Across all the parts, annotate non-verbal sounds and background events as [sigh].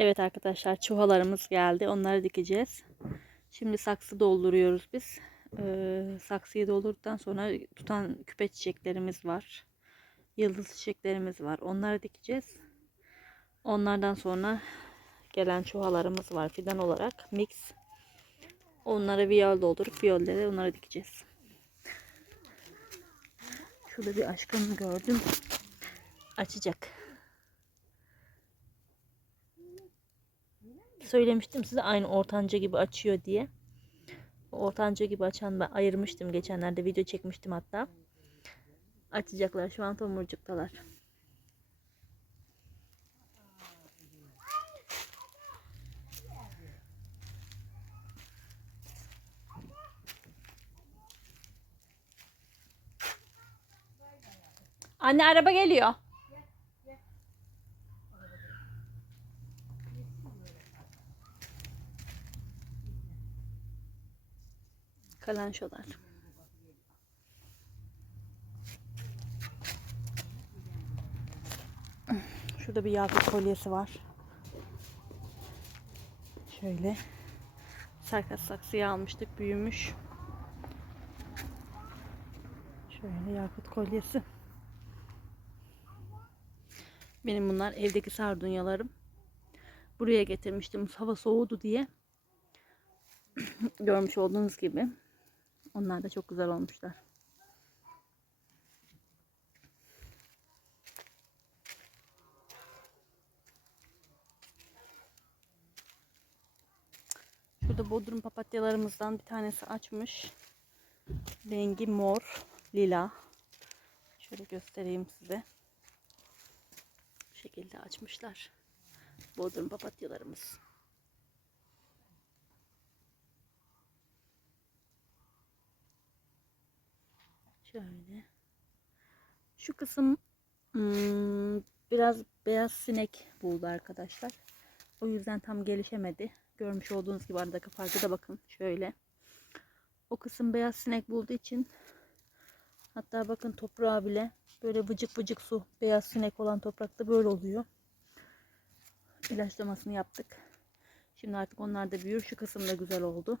Evet arkadaşlar çuvalarımız geldi. Onları dikeceğiz. Şimdi saksı dolduruyoruz biz. Ee, saksıyı doldurduktan sonra tutan küpe çiçeklerimiz var. Yıldız çiçeklerimiz var. Onları dikeceğiz. Onlardan sonra gelen çuvalarımız var fidan olarak mix. Onlara viyol doldurup viyollere onları dikeceğiz. Şurada bir aşkım gördüm. Açacak. Söylemiştim size aynı ortanca gibi açıyor diye. Ortanca gibi açan ben ayırmıştım geçenlerde video çekmiştim hatta. Açacaklar şu an tomurcuktalar. Anne araba geliyor. Kalanşolar. Şurada bir yakut kolyesi var. Şöyle. Sarkas saksıya almıştık. Büyümüş. Şöyle yakut kolyesi. Benim bunlar evdeki sardunyalarım. Buraya getirmiştim. Hava soğudu diye. [clears throat] Görmüş olduğunuz gibi. Onlar da çok güzel olmuşlar. Şurada bodrum papatyalarımızdan bir tanesi açmış. Rengi mor, lila. Şöyle göstereyim size. Bu şekilde açmışlar. Bodrum papatyalarımız. Şöyle. Şu kısım hmm, biraz beyaz sinek buldu arkadaşlar. O yüzden tam gelişemedi. Görmüş olduğunuz gibi aradaki farkı da bakın. Şöyle. O kısım beyaz sinek bulduğu için hatta bakın toprağı bile böyle vıcık vıcık su beyaz sinek olan toprakta böyle oluyor. İlaçlamasını yaptık. Şimdi artık onlar da büyür. Şu kısım da güzel oldu.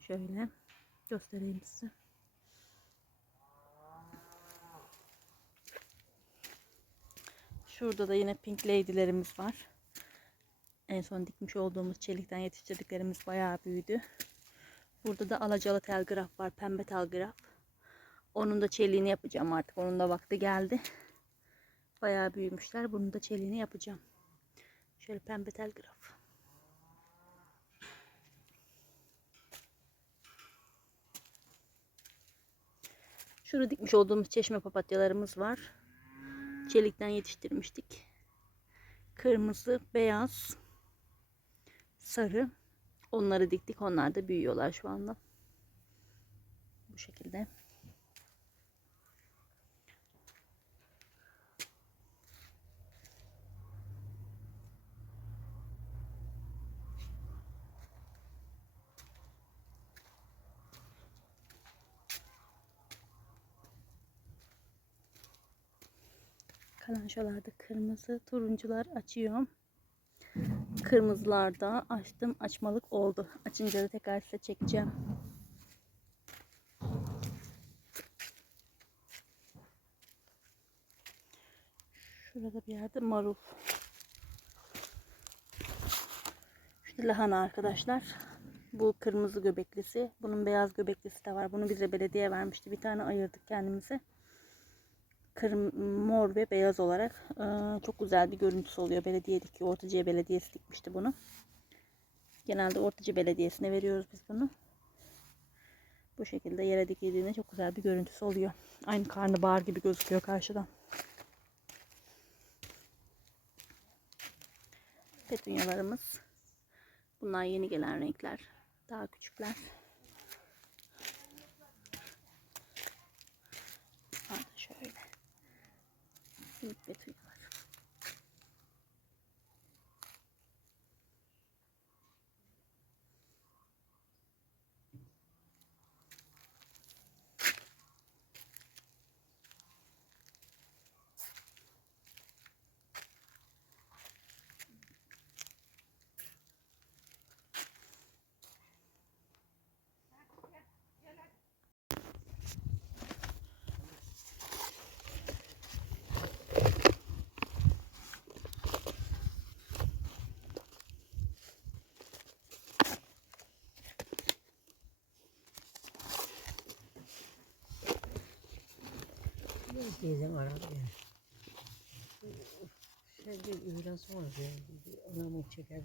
Şöyle göstereyim size. Şurada da yine pink lady'lerimiz var. En son dikmiş olduğumuz çelikten yetiştirdiklerimiz bayağı büyüdü. Burada da alacalı telgraf var. Pembe telgraf. Onun da çeliğini yapacağım artık. Onun da vakti geldi. Bayağı büyümüşler. Bunun da çeliğini yapacağım. Şöyle pembe telgraf. Şurada dikmiş olduğumuz çeşme papatyalarımız var. Çelikten yetiştirmiştik. Kırmızı, beyaz, sarı. Onları diktik. Onlar da büyüyorlar şu anda. Bu şekilde. Kalançalarda kırmızı, turuncular açıyor. Kırmızılar da açtım, açmalık oldu. Açınca da tekrar size çekeceğim. Şurada bir yerde marul. Şurada lahana arkadaşlar. Bu kırmızı göbeklisi. Bunun beyaz göbeklisi de var. Bunu bize belediye vermişti. Bir tane ayırdık kendimize kırm mor ve beyaz olarak e, çok güzel bir görüntüsü oluyor. Belediyedeki Ortaca Belediyesi dikmişti bunu. Genelde Ortaca Belediyesi'ne veriyoruz biz bunu. Bu şekilde yere dikildiğinde çok güzel bir görüntüsü oluyor. Aynı karnabahar gibi gözüküyor karşıdan. Petunyalarımız. Bunlar yeni gelen renkler. Daha küçükler. 别推。Bazen aradı yani. Şey bir öğleden sonra geldi. Anamı çeker.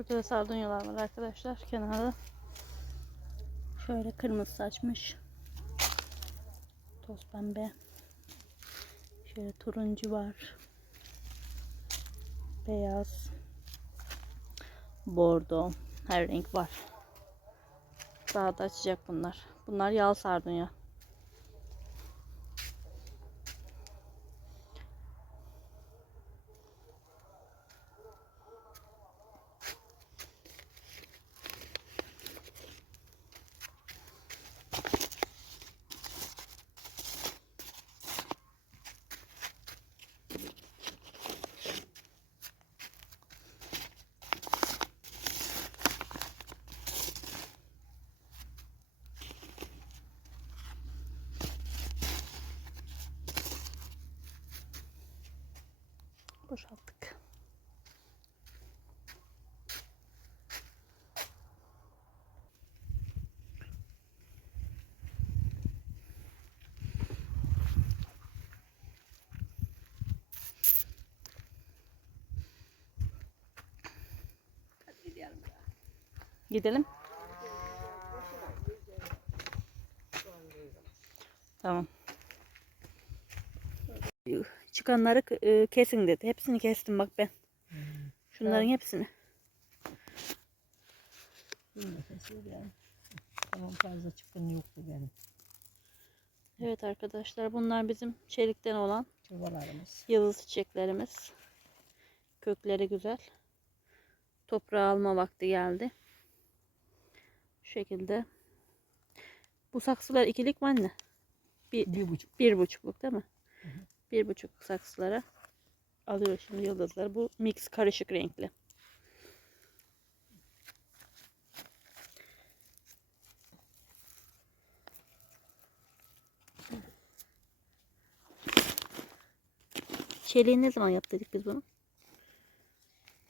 Şurada da sardunyalar var arkadaşlar kenarda. Şöyle kırmızı saçmış. Toz pembe. Şöyle turuncu var. Beyaz. Bordo. Her renk var. Daha da açacak bunlar. Bunlar yağ sardunya. Boşalttık. Gidelim. Tamam. Çıkanları e, kesin dedi. Hepsini kestim bak ben. Şunların hepsini. Bir nefesi yani. Tamam fazla çıkın yoktu benim. Evet arkadaşlar bunlar bizim çelikten olan Çuvalarımız. yıldız çiçeklerimiz. Kökleri güzel. Toprağı alma vakti geldi. Şu şekilde. Bu saksılar ikilik mi anne? Bir, Bir buçuk. bir buçukluk değil mi? Bir buçuk saksılara alıyor şimdi yıldızları. Bu mix karışık renkli. Çeliği ne zaman yaptırdık biz bunu?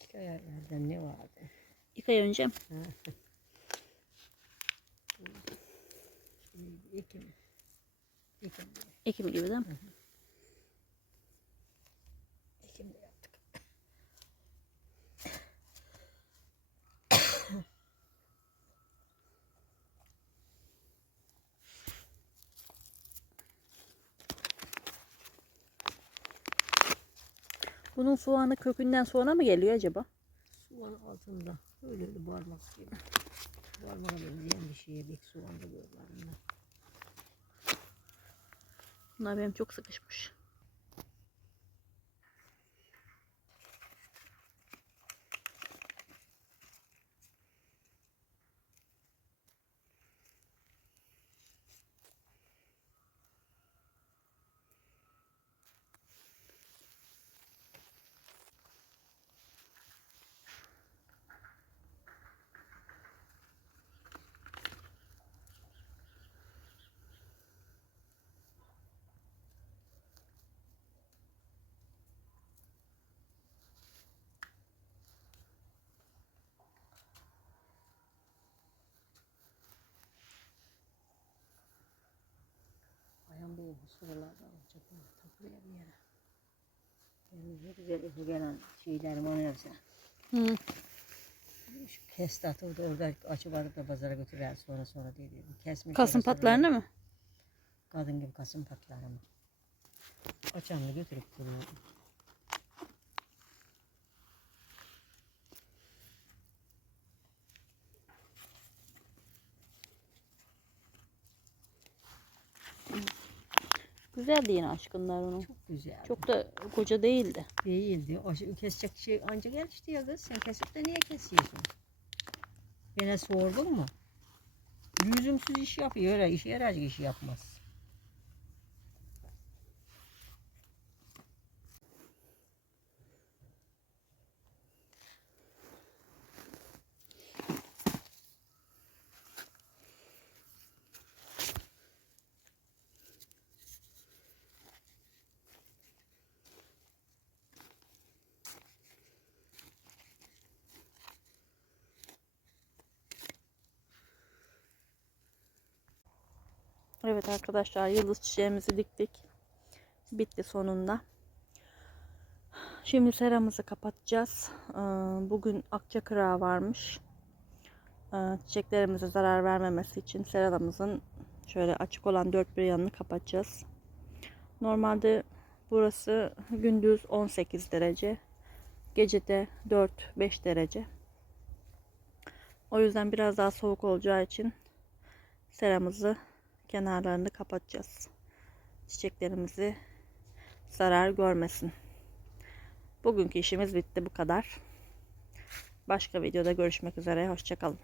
İki ayarlardan ne vardı? İki ay önce mi? Ekim. Ekim. Ekim gibi değil mi? Ekim'de yaptık. Bunun soğanı kökünden sonra mı geliyor acaba? Soğan altında. Öyle öyle parmak gibi. Parmağa benzeyen bir şeye bek soğan da Bunlar benim çok sıkışmış. Bu sıralarda olacak. Takılıyor bir yere. Yani ne güzel bu gelen şeylerim onu yapsa. Hı. Şu kestatı da orada açıp alıp da pazara götürür sonra sonra diye dedim. Kesmiş. Kasım patlarını mı? Kadın gibi kasım patlarını. Açanını götürüp duruyor. Güzeldi yine aşkınlar onun. Çok güzel. Çok da koca değildi. değildi. O şey, kesecek şey ancak gelişti ya kız. Sen kesip de niye kesiyorsun? Bana sordun mu? Lüzumsuz iş yapıyor. Öyle işe yarayacak işi yapmaz. Evet arkadaşlar yıldız çiçeğimizi diktik. Bitti sonunda. Şimdi seramızı kapatacağız. Ee, Bugün akça kırağı varmış. Ee, Çiçeklerimize zarar vermemesi için seramızın şöyle açık olan dört bir yanını kapatacağız. Normalde burası gündüz 18 derece. Gecede 4-5 derece. O yüzden biraz daha soğuk olacağı için seramızı kenarlarını kapatacağız. Çiçeklerimizi zarar görmesin. Bugünkü işimiz bitti bu kadar. Başka videoda görüşmek üzere. Hoşçakalın.